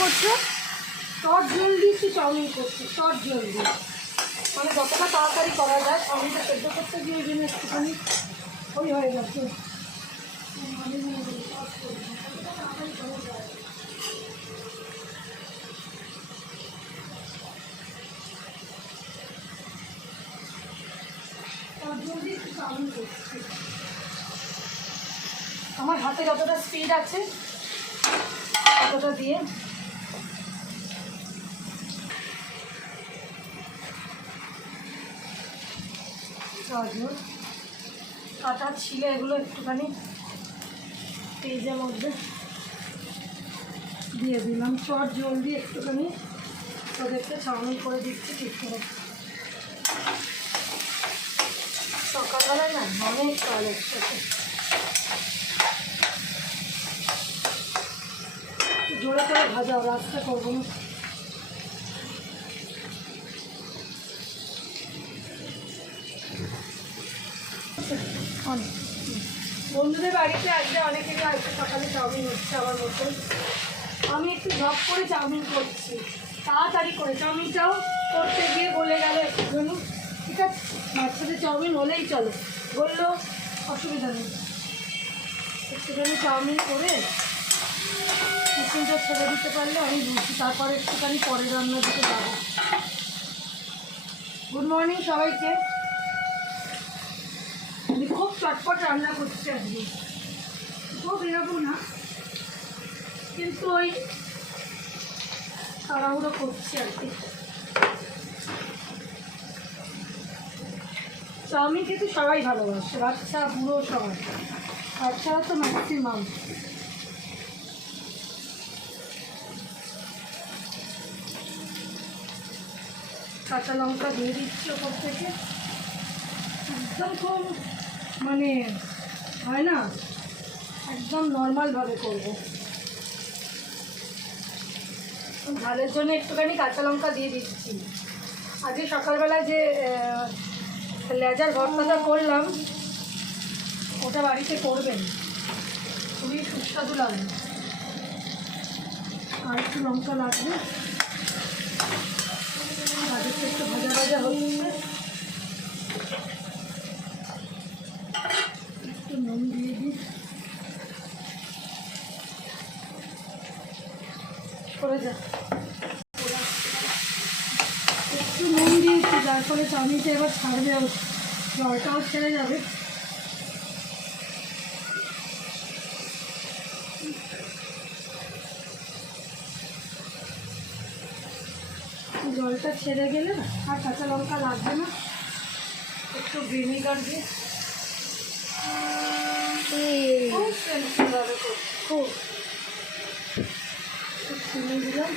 করছ? চট জলদি একটু চাউমিন করছি চট জলদি। মানে যতটা তাড়াতাড়ি করা যায়, চাউমিনটা সেদ্ধ করতে গিয়ে জন্য একটুখানি ওই হয়ে গেছে। আমার হাতে যতটা স্পিড আছে, ততটা দিয়ে গাজর কাটা ছিলে, এগুলো একটুখানি পেঁয়াজের মধ্যে দিয়ে দিলাম। চট জলদি একটুখানি ওদেরকে চাউমিন করে দিচ্ছি, ঠিক করে। সকালবেলায় না অনেক কাল একসাথে। জোরে করে ভাজা রাস্তা করব না। অনেক। বন্ধুদের বাড়িতে আজকে অনেকেরই আজকে সকালে চাউমিন হচ্ছে আমার মতন। আমি একটু ঝপ করে চাউমিন করছি, তাড়াতাড়ি করে। চাউমিনটাও করতে গিয়ে বলে গেল একটুখানি ঠিক আছে বাচ্চাদের চাউমিন হলেই চলে। বলল, অসুবিধা নেই। একটুখানি চাউমিন করে টিফিনটা ছেড়ে দিতে পারলে আমি বুঝছি তারপরে একটুখানি পরে রান্না দিতে যাব গুড মর্নিং সবাইকে। চটপট রান্না করছি আজকে খুব বেরোবো না। কিন্তু ওই তাড়াহুড়ো করছি আর কি। চাউমিন কিন্তু সবাই ভালোবাসে, বাচ্চা, বুড়ো, সবাই। বাচ্চারা তো ম্যাক্সিমাম কাঁচা লঙ্কা দিয়ে দিচ্ছি ওপর থেকে। একদম খুব মানে হয় না? একদম নর্মালভাবে করব। ঝালের জন্য একটুখানি কাঁচা লঙ্কা দিয়ে দিচ্ছি। আজকে সকালবেলা যে লেজার ভর্তাটা করলাম, ওটা বাড়িতে করবেন। খুবই সুস্বাদু লাগবে আর একটু লঙ্কা লাগবে। একটু ভাজা ভাজা হচ্ছে একটু নুন দিয়ে দিই করে যা। একটু নুন দিয়েছি যার ফলে চাউমিনটা এবার জলটাও ছেড়ে যাবে। জলটা ছেড়ে গেলে আর কাঁচা লঙ্কা লাগবে না। একটু ভিনিগার দিয়ে। খুব সিম্পলভাবে করছি খুব একটু চিনি দিলাম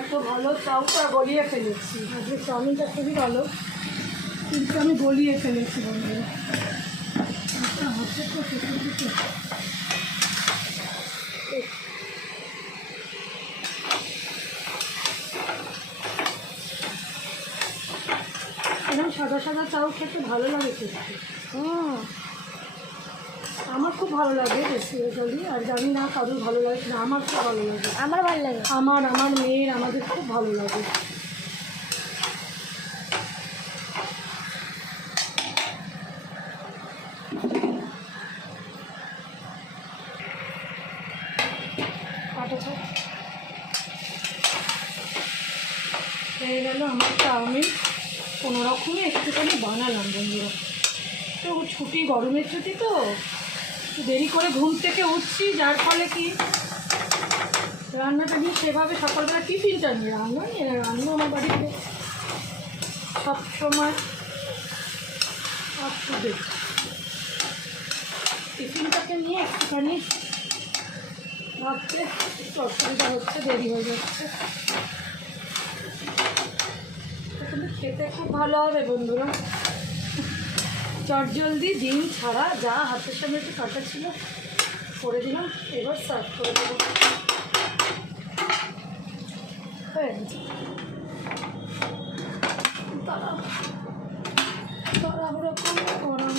এত ভালো চাউটা গলিয়ে ফেলেছি। আজকে চাউমিনটা খুবই ভালো। কিন্তু আমি গলিয়ে ফেলেছি বন্ধুরা একটা হচ্ছে তো শেষের দিকে এরকম সাদা সাদা চাউ খেতে ভালো লাগে খেতে। হুম। আমার খুব ভালো লাগে বেসিক্যালি আর জানি না কারোর ভালো লাগে না আমার খুব ভালো লাগে। আমার ভালো লাগে। আমার আমার মেয়ের আমাদের খুব ভালো লাগে। হয়ে গেল আমার চাউমিন। কোনো রকমে একটুখানি বানালাম বন্ধুরা। তো ছুটি, গরমের ছুটি তো। দেরি করে ঘুম থেকে উঠছি, যার ফলে কি? রান্নাটা নিয়ে সেভাবে সকালবেলা টিফিনটা নিয়ে রান্না নিয়ে রান্না আমার বাড়িতে সবসময় টু টিফিনটাকে নিয়ে একটুখানি ভাবতে একটু অসুবিধা হচ্ছে, দেরি হয়ে যাচ্ছে। কিন্তু খেতে খুব ভালো হবে বন্ধুরা। চটজলদি ডিম ছাড়া যা হাতের সামনে একটু কাটা ছিল, করে দিলাম, এবার সার্ভ করে দেবো। তারা তারা ওরকম গরম